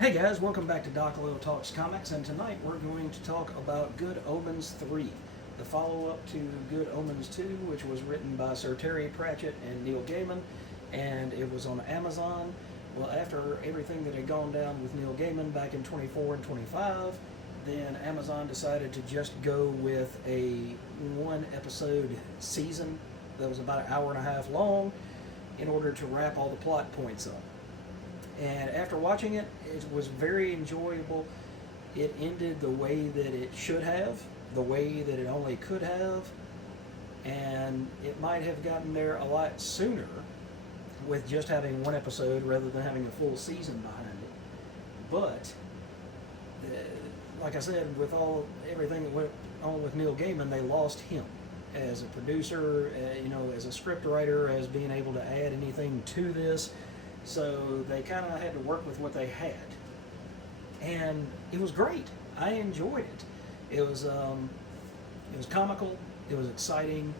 Hey guys, welcome back to Doc Low Talks Comics, and tonight we're going to talk about Good Omens 3, the follow-up to Good Omens 2, which was written by Sir Terry Pratchett and Neil Gaiman, and it was on Amazon. Well, after everything that had gone down with Neil Gaiman back in 24 and 25, then Amazon decided to just go with a one-episode season that was about an hour and a half long in order to wrap all the plot points up. And after watching it, it was very enjoyable. It ended the way that it should have, the way that it only could have, and it might have gotten there a lot sooner with just having one episode rather than having a full season behind it. But, like I said, with everything that went on with Neil Gaiman, they lost him as a producer, as a script writer, as being able to add anything to this. So they kind of had to work with what they had, and it was great. I enjoyed it. It was comical. It was exciting.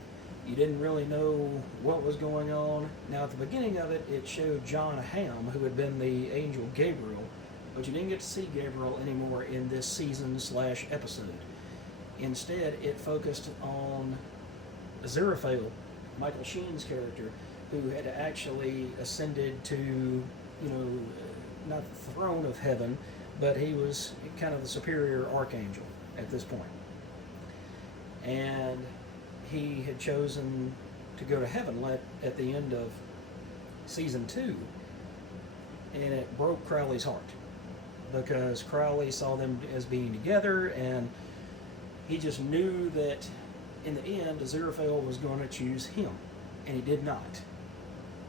You didn't really know what was going on. Now at the beginning of it, it showed John Hamm, who had been the angel Gabriel, but you didn't get to see Gabriel anymore in this season/episode. Instead, it focused on Aziraphale, Michael Sheen's character, who had actually ascended to, not the throne of heaven, but he was kind of the superior archangel at this point. And he had chosen to go to heaven at the end of season 2, and it broke Crowley's heart because Crowley saw them as being together, and he just knew that in the end Aziraphale was going to choose him, and he did not.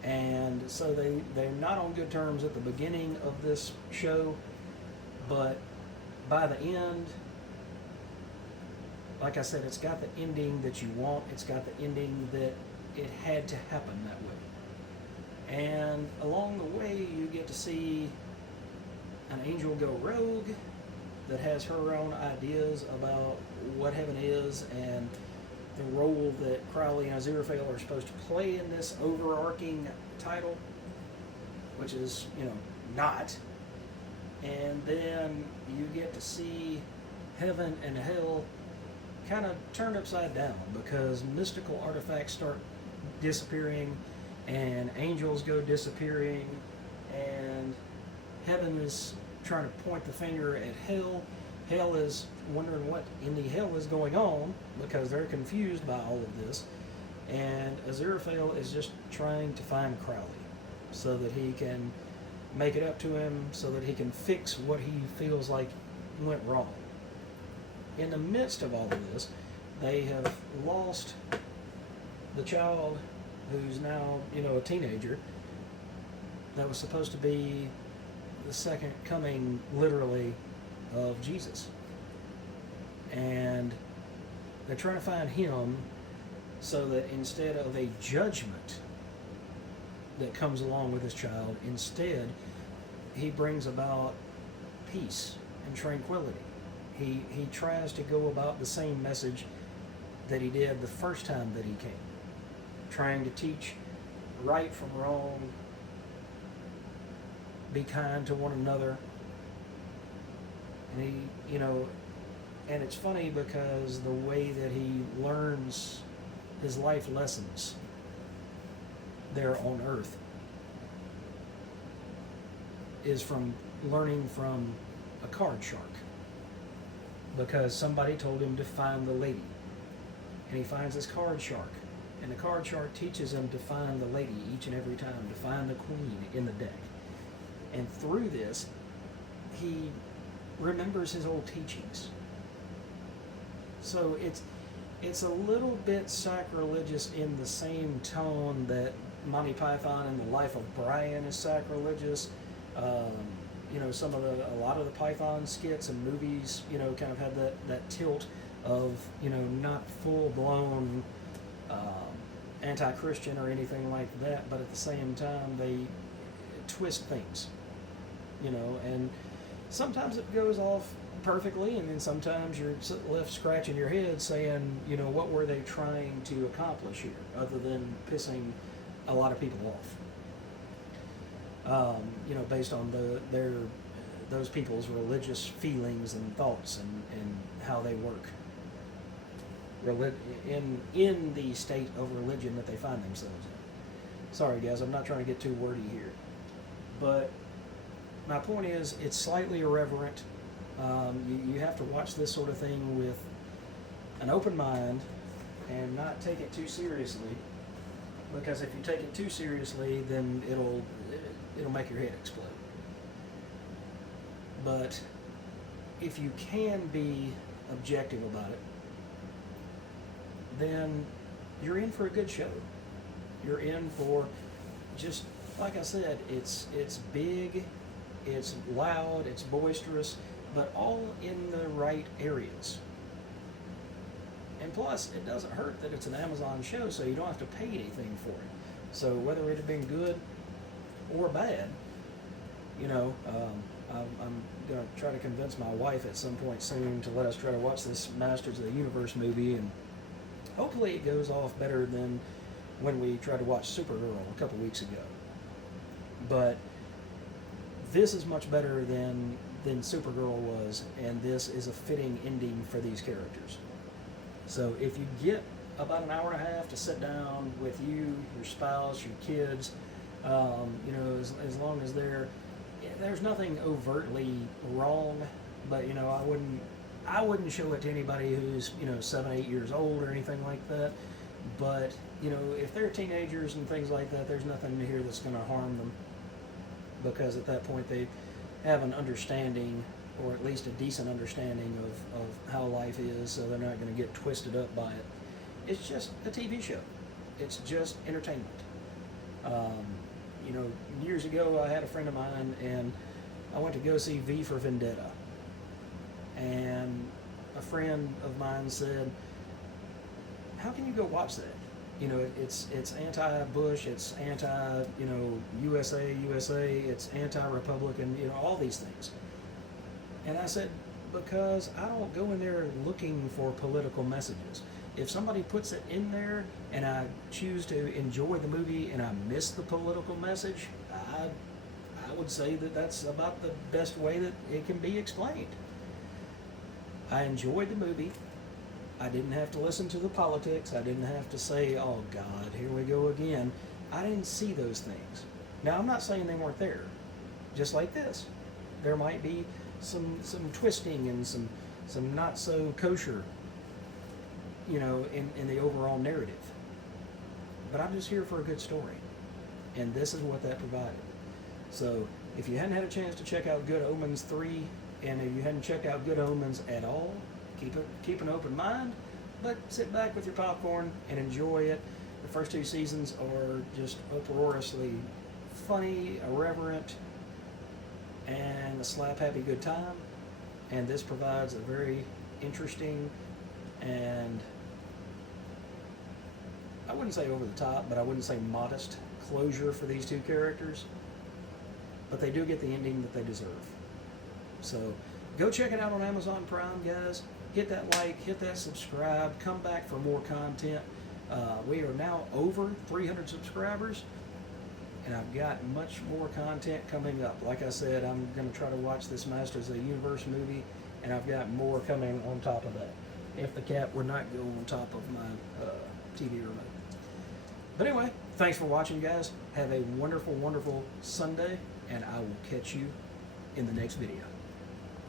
And so they're not on good terms at the beginning of this show, but by the end, like I said, it's got the ending that you want. It's got the ending that it had to happen that way. And along the way, you get to see an angel go rogue that has her own ideas about what heaven is and the role that Crowley and Aziraphale are supposed to play in this overarching title, which is, not. And then you get to see heaven and hell kind of turned upside down because mystical artifacts start disappearing and angels go disappearing, and heaven is trying to point the finger at hell. Hell is wondering what in the hell is going on because they're confused by all of this. And Aziraphale is just trying to find Crowley so that he can make it up to him, so that he can fix what he feels like went wrong. In the midst of all of this, they have lost the child who's now, a teenager, that was supposed to be the second coming, literally, of Jesus. And they're trying to find him so that instead of a judgment that comes along with this child, instead he brings about peace and tranquility. He tries to go about the same message that he did the first time that he came, trying to teach right from wrong, be kind to one another. And and it's funny because the way that he learns his life lessons there on Earth is from learning from a card shark, because somebody told him to find the lady, and he finds this card shark, and the card shark teaches him to find the lady each and every time, to find the queen in the deck. And through this, he remembers his old teachings. So it's a little bit sacrilegious in the same tone that Monty Python and the Life of Brian is sacrilegious. A lot of the Python skits and movies, kind of had that tilt of, not full-blown anti-Christian or anything like that, but at the same time they twist things, and sometimes it goes off perfectly, and then sometimes you're left scratching your head saying, what were they trying to accomplish here other than pissing a lot of people off, based on their those people's religious feelings and thoughts and how they work in the state of religion that they find themselves in. Sorry guys, I'm not trying to get too wordy here, but my point is it's slightly irreverent. You have to watch this sort of thing with an open mind and not take it too seriously, because if you take it too seriously, then it'll make your head explode. But if you can be objective about it, then you're in for a good show. You're in for, just like I said, it's big, it's loud, it's boisterous, but all in the right areas. And plus, it doesn't hurt that it's an Amazon show, so you don't have to pay anything for it. So whether it had been good or bad, I'm going to try to convince my wife at some point soon to let us try to watch this Masters of the Universe movie, and hopefully it goes off better than when we tried to watch Supergirl a couple weeks ago. But this is much better than Supergirl was, and this is a fitting ending for these characters. So if you get about an hour and a half to sit down with you, your spouse, your kids, as long as there's nothing overtly wrong, but I wouldn't show it to anybody who's 7, 8 years old or anything like that. But if they're teenagers and things like that, there's nothing here that's going to harm them, because at that point they have an understanding, or at least a decent understanding of how life is, so they're not going to get twisted up by it. It's just a TV show. It's just entertainment. Years ago I had a friend of mine, and I went to go see V for Vendetta, and a friend of mine said, how can you go watch that? It's anti-Bush, it's USA, it's anti-Republican, all these things. And I said, because I don't go in there looking for political messages. If somebody puts it in there and I choose to enjoy the movie and I miss the political message, I would say that that's about the best way that it can be explained. I enjoyed the movie. I didn't have to listen to the politics. I didn't have to say, oh God, here we go again. I didn't see those things. Now, I'm not saying they weren't there. Just like this. There might be some twisting and some not so kosher, in the overall narrative. But I'm just here for a good story. And this is what that provided. So if you hadn't had a chance to check out Good Omens 3, and if you hadn't checked out Good Omens at all, keep an open mind, but sit back with your popcorn and enjoy it. The first 2 seasons are just uproariously funny, irreverent, and a slap-happy good time. And this provides a very interesting and, I wouldn't say over the top, but I wouldn't say modest closure for these 2 characters. But they do get the ending that they deserve. So go check it out on Amazon Prime, guys. Hit that like, hit that subscribe, come back for more content. We are now over 300 subscribers, and I've got much more content coming up. Like I said, I'm going to try to watch this Masters of the Universe movie, and I've got more coming on top of that, if the cat would not go on top of my TV remote. But anyway, thanks for watching, guys. Have a wonderful, wonderful Sunday, and I will catch you in the next video.